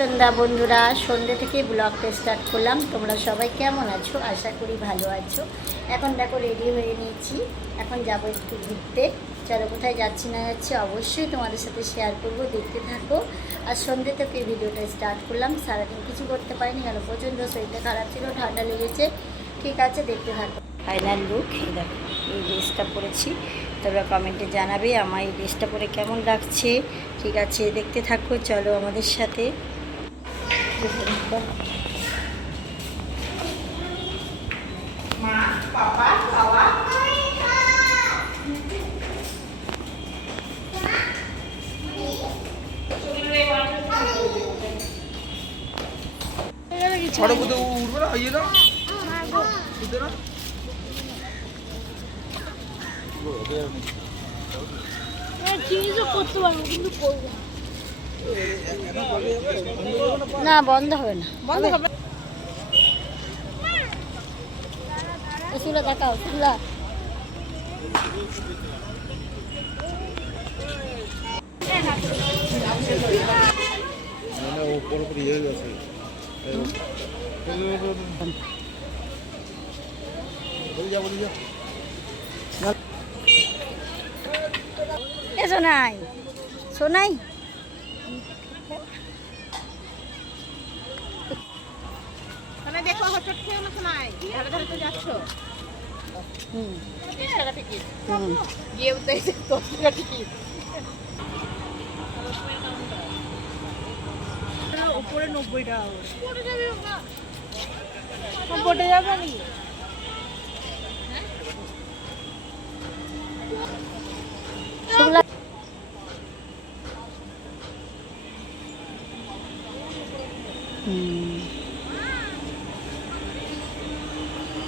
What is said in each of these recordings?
সন্ধ্যা বন্ধুরা, সন্ধ্যে থেকে ব্লগটা স্টার্ট করলাম। তোমরা সবাই কেমন আছো? আশা করি ভালো আছো। এখন দেখো রেডি হয়ে নিয়েছি। এখন যাব একটু ঘুরতে। চলো, কোথায় যাচ্ছি না যাচ্ছি অবশ্যই তোমাদের সাথে শেয়ার করব, দেখতে থাকো। আর সন্ধ্যে থেকে ভিডিওটা স্টার্ট করলাম। সারাদিন কিছু করতে পারিনি, কেন প্রচণ্ড শরীরটা খারাপ ছিল, ঠান্ডা লেগেছে। ঠিক আছে, দেখতে থাকো। ফাইনাল লুক এই এই ড্রেসটা পরেছি। তোমরা কমেন্টে জানাবে আমার এই ড্রেসটা পরে কেমন লাগছে। ঠিক আছে, দেখতে থাকো, চলো আমাদের সাথে। ছাড়ো কোথাও উঠবে না ইয়ে না উঠবে না জিনিসও করতে পারব কিন্তু করব না বন্ধ হবে না। বন্ধ হবে। সুলা দেখাও সুলা মানে ইয়ে গেছে বলি যা বলি যা এ সোনাই সোনাই? দেখো হঠাৎ খেয়ে আমাকে নাই ধারে ধারে তো যাচ্ছ? হুম। তিরিশ টাকা টিকিট হুম। গিয়ে উঠতে দশ টাকা টিকিট উপরে নব্বই টাকা যাবে না? হুম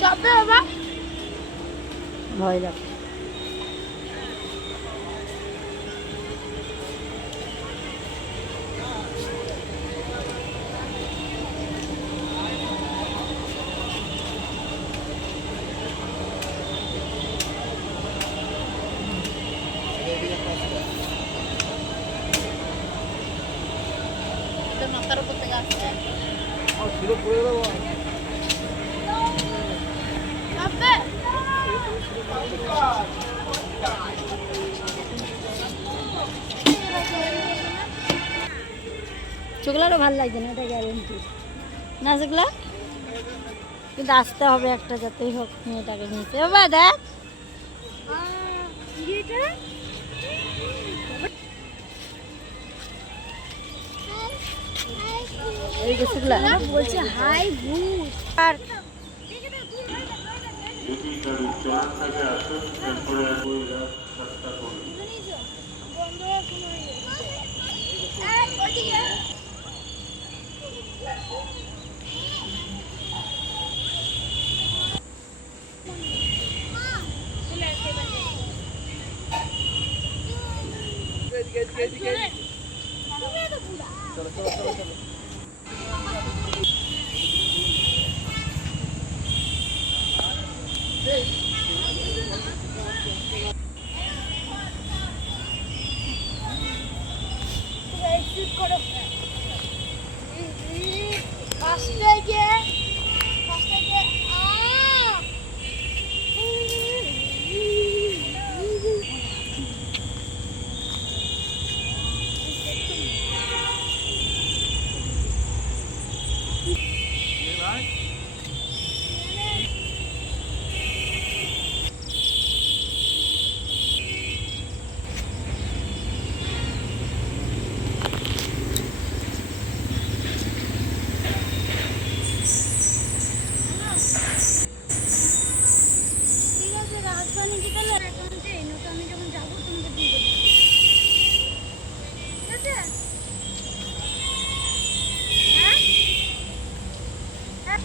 যাবে বাবা ভয় লাগে মাথার উপর থেকে আসছে শুক্লারও ভালো লাগছে না, এটা গ্যারেন্টি না শুক্লা কিন্তু আসতে হবে একটা যাতেই হোক, মেয়েটাকে নিতে বাবা দেখ। এই শুক্লা বলছে হাই ভূত। আর এদিকে এদিকে এদিকে চলো চলো চলো চলো পাঁচটা গিয়ে পাঁচটা গিয়ে ঠিক আছে রাজধানী কি তাহলে অ্যাকাউন্টে এই নোট আমি যখন যাব তোমাকে দিয়ে দেবো ঠিক আছে হ্যাঁ বাস ওইখানটায়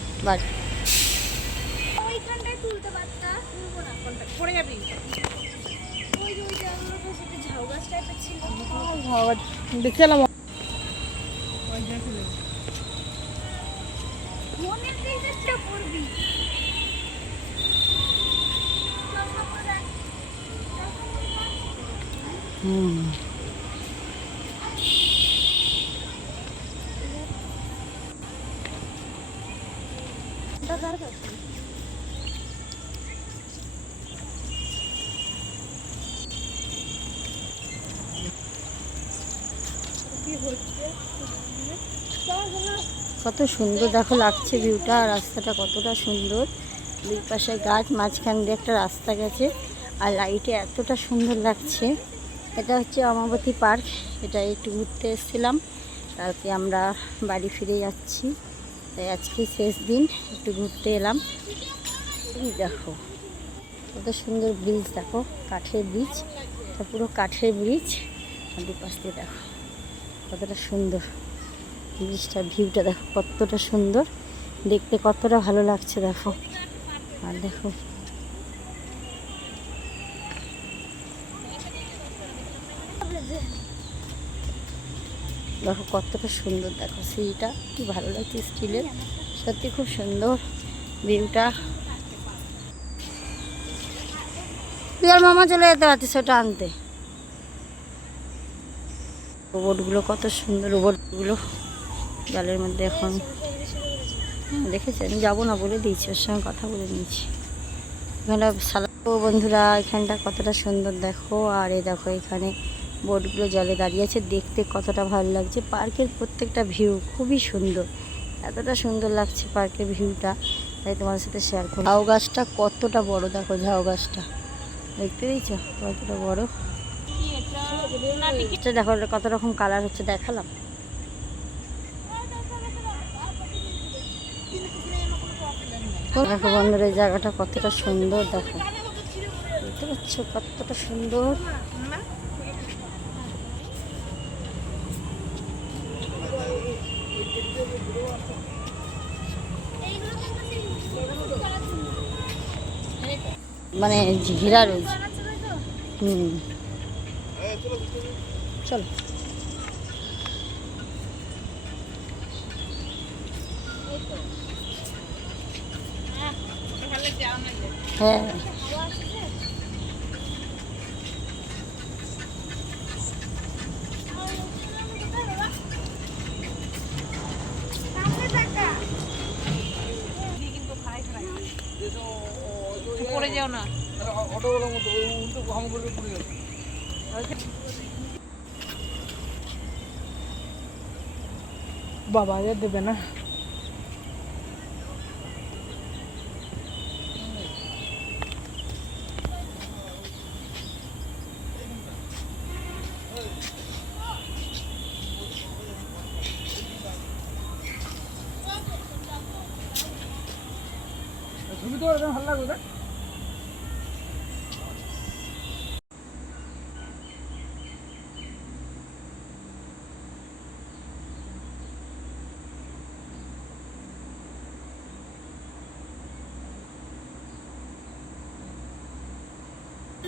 তুলতে পারতা তুলবো না কোনটা পড়ে যাবি ওই যে ওই জায়গাগুলোতে সেটা ঝাউ গাছ টাইপের ছিল দেখছিলাম মনের দিকটা পড়বি। হুম ওটা কার কাছে কি হচ্ছে চলো চলো কত সুন্দর, দেখো লাগছে ভিউটা রাস্তাটা কতটা সুন্দর। দুই পাশে গাছ, মাঝখান দিয়ে একটা রাস্তা গেছে, আর লাইটে এতটা সুন্দর লাগছে। এটা হচ্ছে অমাবতী পার্ক এটা একটু ঘুরতে এসেছিলাম। কালকে আমরা বাড়ি ফিরে যাচ্ছি, তাই আজকে শেষ দিন, একটু ঘুরতে এলাম। এই দেখো, কত সুন্দর ব্রিজ দেখো, কাঠের ব্রিজ পুরো কাঠের ব্রিজ আর দুপাশ দিয়ে দেখো, কতটা সুন্দর। ব্রিজটার ভিউটা দেখো কতটা সুন্দর। দেখতে কতটা ভালো লাগছে দেখো। আর দেখো। দেখো কতটা সুন্দর দেখো সিঁড়িটা, কি ভালো লাগছে স্টিলের। সত্যি খুব সুন্দর ভিউটা তুই মামা চলে যেতে পারতিস ওটা আনতে। রোবটগুলো কত সুন্দর রোবটগুলো জলের মধ্যে এখন। হ্যাঁ, দেখেছি আমি যাব না বলে দিয়েছি ওর সঙ্গে কথা বলে নিয়েছি। এখানে সালা বন্ধুরা এখানটা কতটা সুন্দর দেখো। আর এই দেখো এখানে বোটগুলো জলে দাঁড়িয়ে আছে। দেখতে কতটা ভালো লাগছে। পার্কের প্রত্যেকটা ভিউ খুবই সুন্দর। এতটা সুন্দর লাগছে পার্কের ভিউটা। তাই তোমার সাথে শেয়ার করো ঝাউ গাছটা কতটা বড় দেখো ঝাউ গাছটা। দেখতে পেয়েছ? কতটা বড়? এটা দেখো কত রকম কালার হচ্ছে দেখালাম। দেখো বন্ধুরা, এই জায়গাটা কতটা সুন্দর, দেখো। দেখতে পাচ্ছ কতটা সুন্দর? মানে ঘেরা রয়েছে। হুম। চলো। হ্যাঁ। পড়ে যাও না। অটোগুলোর মতো উল্টো হাম করে পড়ে যাবে বাবা দেবে না তুমি তো ভালো লাগবে না আছে এসবগুলোকে পিটিকে দেখা রে নন্দ সব মাটুন লাগবে বাটুল যা গিয়ে যা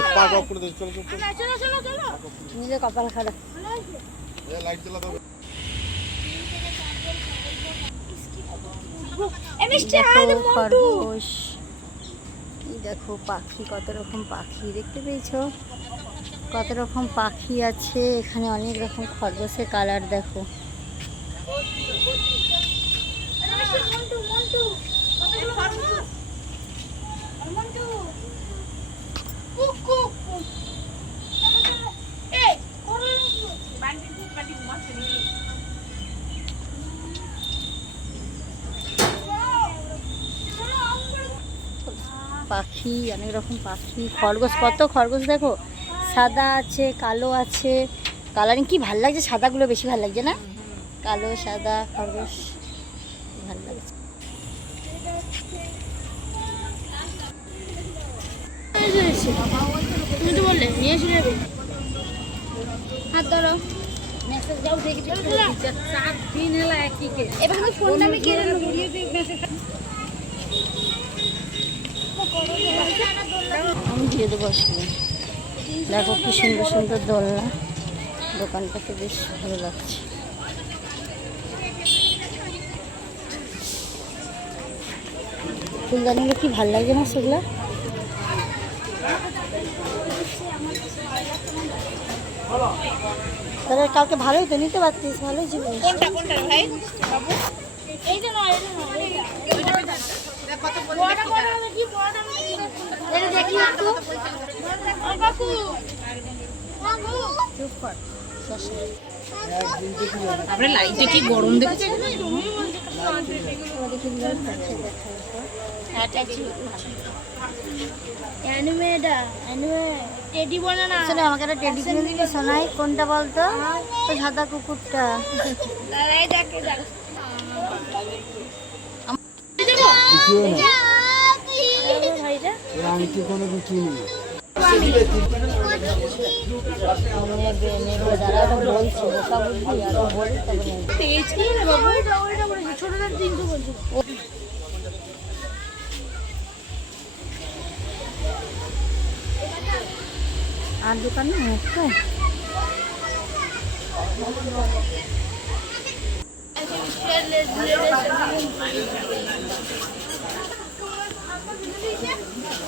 কপাল দেখো পাখি কত রকম পাখি দেখতে পেয়েছ কত রকম পাখি আছে এখানে অনেক রকম খরগোশের কালার দেখো মন্টু মন্টু কুক কুক চলো চলো এই করে বান্টি বান্টি মাছ নি পাখি অনেক রকম পাখি খরগোশ কত খরগোশ দেখো। সাদা আছে কালো আছে। কালারিং কি ভালো লাগছে? সাদাগুলো বেশি ভালো লাগছে না? কালো সাদা খরগোশ ভালো লাগছে। তুমি তো বললে নিয়ে এসে যাবে হাত ধরো। এবার কিন্তু ফোনটা আমি দিয়ে দেবো আসলে। দেখো কি সুন্দর সুন্দর দোলনা। দোকানটাকে বেশ ভালো লাগছে। ফুলদানিগুলো কি ভালো লাগছে না সেগুলো? তাহলে কালকে ভালোই তো, নিতে পারতিস, ভালোই জিনিস কোনটা কোনটা ভাই? এই যে না এই যে না বড়টা বড়টা দেখি বড়টা এটা দেখি একটু কাকু কাকু চুপ কর শশা আপনার লাইটে কি গরম দেখছে? অ্যানিমেটা অ্যানিমে টেডি বলে না। শোনো আমাকে একটা টেডি কিনে দিবি সোনাই কোনটা বলতো? ওই সাদা কুকুরটা। দেখে আংটি কোনো কিছু নেই ছোটদের তিনশো আর দোকানে মুখটা প্যাকিং করে দেবো না খামটা ফেরত দিচ্ছি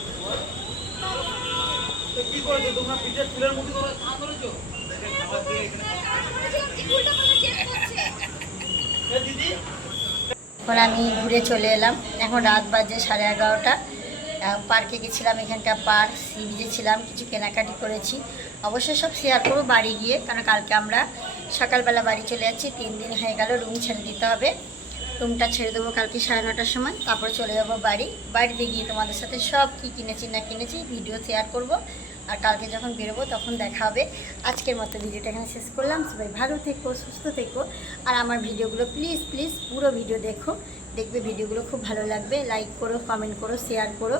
এখন আমি ঘুরে চলে এলাম। এখন রাত বাজে সাড়ে এগারোটা। পার্কে গেছিলাম, এখানকার পার্ক সি বিচে ছিলাম কিছু কেনাকাটি করেছি। অবশ্যই সব শেয়ার করব বাড়ি গিয়ে, কারণ কালকে আমরা সকালবেলা বাড়ি চলে যাচ্ছি, তিন দিন হয়ে গেল রুম ছেড়ে দিতে হবে। রুমটা ছেড়ে দেবো কালকে সাড়ে নটার সময়, তারপরে চলে যাব বাড়ি। বাড়িতে গিয়ে তোমাদের সাথে সব কি কিনেছি না কিনেছি ভিডিও শেয়ার করব। আর কালকে যখন বেরোবো তখন দেখা হবে আজকের মতো ভিডিওটা এখানে শেষ করলাম। সবাই ভালো থেকো, সুস্থ থেকো। আর আমার ভিডিওগুলো প্লিজ প্লিজ পুরো ভিডিও দেখো। দেখবে ভিডিওগুলো খুব ভালো লাগবে। লাইক করো কমেন্ট করো শেয়ার করো।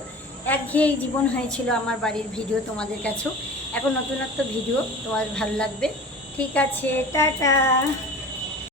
একঘেয়েই জীবন হয়েছিল আমার বাড়ির ভিডিও তোমাদের কাছেও। এখন নতুনত্ব ভিডিও তোমার ভালো লাগবে। ঠিক আছে, টাটা।